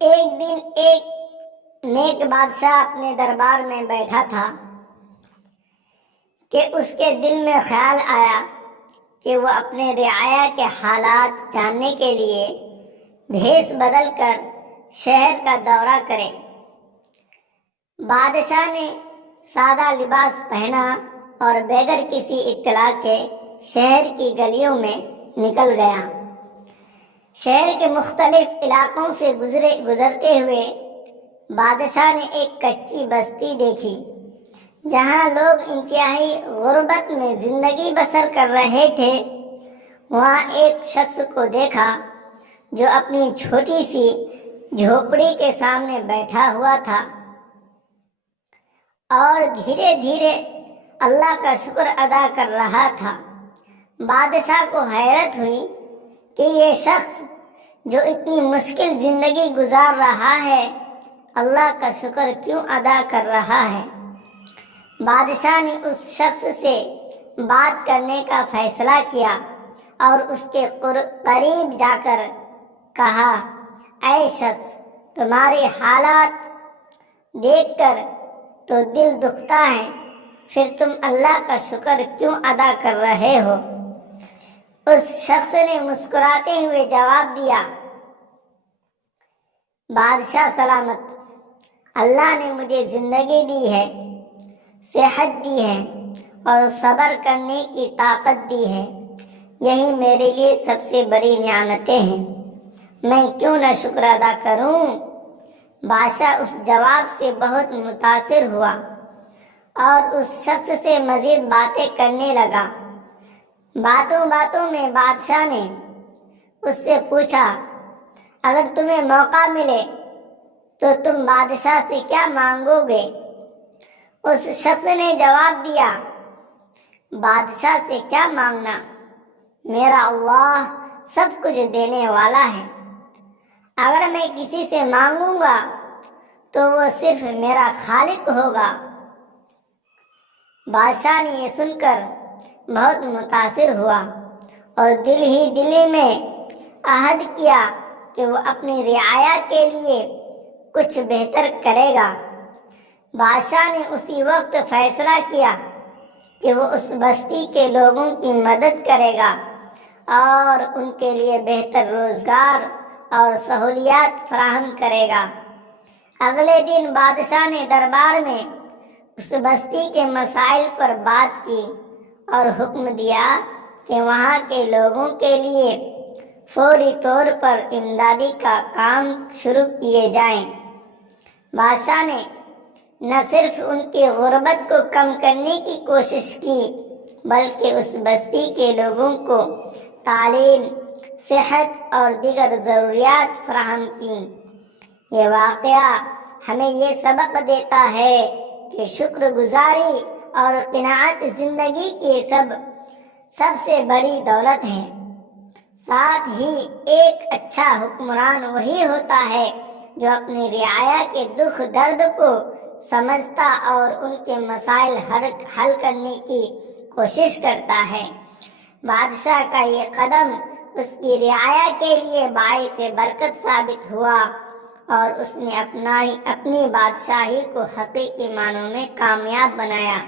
ایک دن ایک نیک بادشاہ اپنے دربار میں بیٹھا تھا کہ اس کے دل میں خیال آیا کہ وہ اپنے رعایا کے حالات جاننے کے لیے بھیس بدل کر شہر کا دورہ کرے۔ بادشاہ نے سادہ لباس پہنا اور بغیر کسی اطلاع کے شہر کی گلیوں میں نکل گیا۔ شہر کے مختلف علاقوں سے گزرتے ہوئے بادشاہ نے ایک کچی بستی دیکھی جہاں لوگ انتہائی غربت میں زندگی بسر کر رہے تھے۔ وہاں ایک شخص کو دیکھا جو اپنی چھوٹی سی جھوپڑی کے سامنے بیٹھا ہوا تھا اور دھیرے دھیرے اللہ کا شکر ادا کر رہا تھا۔ بادشاہ کو حیرت ہوئی کہ یہ شخص جو اتنی مشکل زندگی گزار رہا ہے اللہ کا شکر کیوں ادا کر رہا ہے۔ بادشاہ نے اس شخص سے بات کرنے کا فیصلہ کیا اور اس کے قریب جا کر کہا، اے شخص، تمہارے حالات دیکھ کر تو دل دکھتا ہے، پھر تم اللہ کا شکر کیوں ادا کر رہے ہو؟ اس شخص نے مسکراتے ہوئے جواب دیا، بادشاہ سلامت، اللہ نے مجھے زندگی دی ہے، صحت دی ہے اور صبر کرنے کی طاقت دی ہے، یہی میرے لیے سب سے بڑی نعمتیں ہیں، میں کیوں نہ شکر ادا کروں؟ بادشاہ اس جواب سے بہت متاثر ہوا اور اس شخص سے مزید باتیں کرنے لگا۔ باتوں باتوں میں بادشاہ نے اس سے پوچھا، اگر تمہیں موقع ملے تو تم بادشاہ سے کیا مانگو گے؟ اس شخص نے جواب دیا، بادشاہ سے کیا مانگنا، میرا اللہ سب کچھ دینے والا ہے، اگر میں کسی سے مانگوں گا تو وہ صرف میرا خالق ہوگا۔ بادشاہ نے یہ سن کر بہت متاثر ہوا اور دل ہی دل میں عہد کیا کہ وہ اپنی رعایا کے لیے کچھ بہتر کرے گا۔ بادشاہ نے اسی وقت فیصلہ کیا کہ وہ اس بستی کے لوگوں کی مدد کرے گا اور ان کے لیے بہتر روزگار اور سہولیات فراہم کرے گا۔ اگلے دن بادشاہ نے دربار میں اس بستی کے مسائل پر بات کی اور حکم دیا کہ وہاں کے لوگوں کے لیے فوری طور پر امدادی کا کام شروع کیے جائیں۔ بادشاہ نے نہ صرف ان کی غربت کو کم کرنے کی کوشش کی بلکہ اس بستی کے لوگوں کو تعلیم، صحت اور دیگر ضروریات فراہم کی۔ یہ واقعہ ہمیں یہ سبق دیتا ہے کہ شکر گزاری اور قناعت زندگی کی سب سے بڑی دولت ہے۔ ساتھ ہی ایک اچھا حکمران وہی ہوتا ہے جو اپنی رعایا کے دکھ درد کو سمجھتا اور ان کے مسائل حل کرنے کی کوشش کرتا ہے۔ بادشاہ کا یہ قدم اس کی رعایا کے لیے باعث برکت ثابت ہوا اور اس نے اپنی بادشاہی کو حقیقی معنوں میں کامیاب بنایا۔